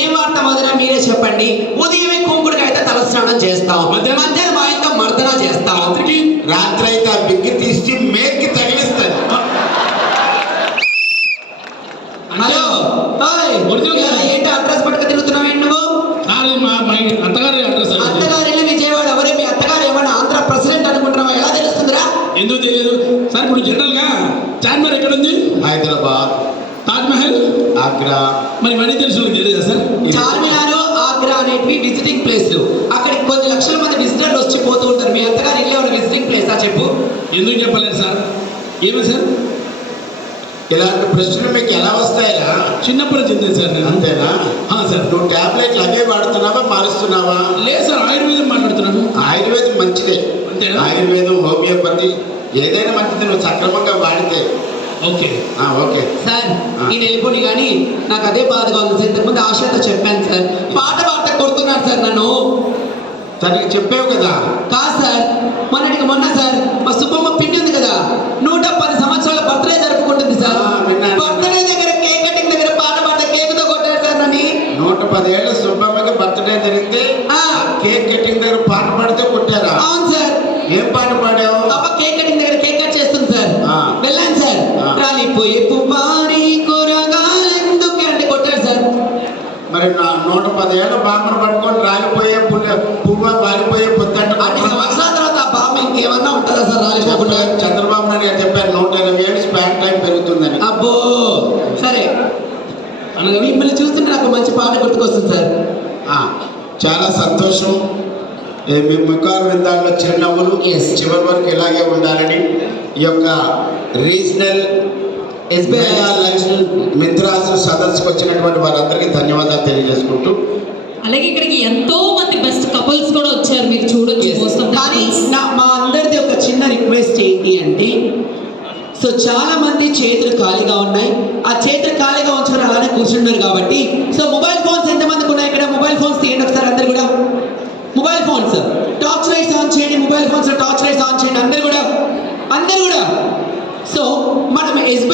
ఏం వాడతాం వదిన మీరే చెప్పండి. ఉదయమే కుంకుడుకాయ అయితే తలస్నానం చేస్తాం, మధ్యాహ్నం మా ఇంట్లో మర్దన చేస్తాం, రాత్రి అయితే ఆ బిగ్గి తీసి మేక్కి తగిలిస్తుంది. హలో ఏంటి అడ్రస్ పట్టుకు తిరుగుతున్నావు నువ్వు? అత్తగారి అడ్రస్. అత్తగారి ఇల్లు విజయవాడ. ఎవరే మీ అత్తగారు? ఏమన్నా ఆంధ్ర ప్రెసిడెంట్ అనుకుంటున్నావా? ఎలా తెలుస్తుందిరా? ఎందుకు తెలియదు సార్. ఇప్పుడు జనరల్ గా చార్మినార్ ఎక్కడ ఉంది? హైదరాబాద్. తాజ్ మహల్ ఆగ్రా. మరి మనీ తెలుసు తెలియదా సార్? చార్మినార్, ఆగ్రా అనేటివి విజిటింగ్ ప్లేస్లు. అక్కడికి కొన్ని లక్షల మంది విజిటర్లు వచ్చి పోతూ ఉంటారు. మీ అత్తగారి ఇల్లు ఏమైనా విజిటింగ్ ప్లేసా చెప్పు? ఎందుకు చెప్పలేదు సార్? ఏమి సార్ ఇలాంటి ప్రశ్నలు మీకు ఎలా వస్తాయా? చిన్నప్పుడు చెందాను సార్ నేను. అంతేనా? సార్. నువ్వు టాబ్లెట్లు అవే వాడుతున్నావా మారుస్తున్నావా? లేదు సార్, ఆయుర్వేదం మాట్లాడుతున్నాను. ఆయుర్వేదం మంచిదే. అంతేనా? ఆయుర్వేదం, హోమియోపతి ఏదైనా మంచిది నువ్వు సక్రమంగా వాడితే. Okay okay sir. నేను వెళ్ళిపోయి కానీ నాకు అదే బాధగా ఉంది సార్. ఇంతకుముందు ఆశతో చెప్పాను సార్, పాట కొడుతున్నాను సార్ నన్ను. తనకి చెప్పావు కదా? కాదు సార్, మొన్న సార్ మా సుబ్బమ్మ పిండి ఉంది కదా, 110 సంవత్సరాల బర్త్డే జరుపుకుంటుంది సార్. బర్త్డే దగ్గర కేక్ కటింగ్ దగ్గర పాట కేకుతో కొట్టారు సార్ నన్ను. 110 ఏళ్ళ సుబ్బమ్మకి బర్త్డే జరిగితే కేక్ కటింగ్ దగ్గర పాట పాడితే కొట్టారా? అవును సార్. ఏం పాట పాడావు? అబ్బా కేక్ కటింగ్ దగ్గర కేక్ కట్ చేస్తుంది సార్. వెళ్ళాను సార్. రాలిపోయే పువ్వారి కూరగాయలెందుకు అంటే కొట్టారు సార్. మరి నా 110 ఏళ్ళ బామ్మను పట్టుకొని రాలిపోయే పువ్వు వాలిపోయే పొద్దంట. 10 సంవత్సరాల తర్వాత ఆ బామ్మ ఇంకేమన్నా ఉంటుందా సార్ రాలిపోకుండా? చంద్రబాబు నాయుడు గారు చెప్పారు 180 ఏళ్ళు స్పాన్ టైం పెరుగుతుందని. అబ్బో సరే. మిమ్మల్ని చూస్తుంటే నాకు మంచి పాట గుర్తుకొస్తుంది సార్. చాలా సంతోషం. మీ ముఖాల విందాల్లో చిరునవ్వులు చివరి వరకు ఇలాగే ఉండాలని ఈ యొక్క రీజనల్ మిత్రాసు సదస్సుకు వచ్చినటువంటి వారందరికీ ధన్యవాదాలు తెలియజేసుకుంటూ, అలాగే ఇక్కడికి ఎంతో మంది బెస్ట్ కపుల్స్ కూడా వచ్చారు, మీరు చూడొచ్చు. కానీ మా అందరిది ఒక చిన్న రిక్వెస్ట్ ఏంటి అంటే, సో చాలా మంది చేతులు ఖాళీగా ఉన్నాయి. ఆ చేతులు ఖాళీగా ఉంచుకొని అలానే కూర్చున్నారు కాబట్టి, సో మొబైల్ ఫోన్స్ ఎంతమందికి ఉన్నాయి ఇక్కడ? మొబైల్ ఫోన్స్ తీయండి ఒకసారి అందరు కూడా. Mobile phones torch lights on చేయండి. Mobile phones torch lights on చేయండి అందరు కూడా. సో మనం ఎస్బీఐ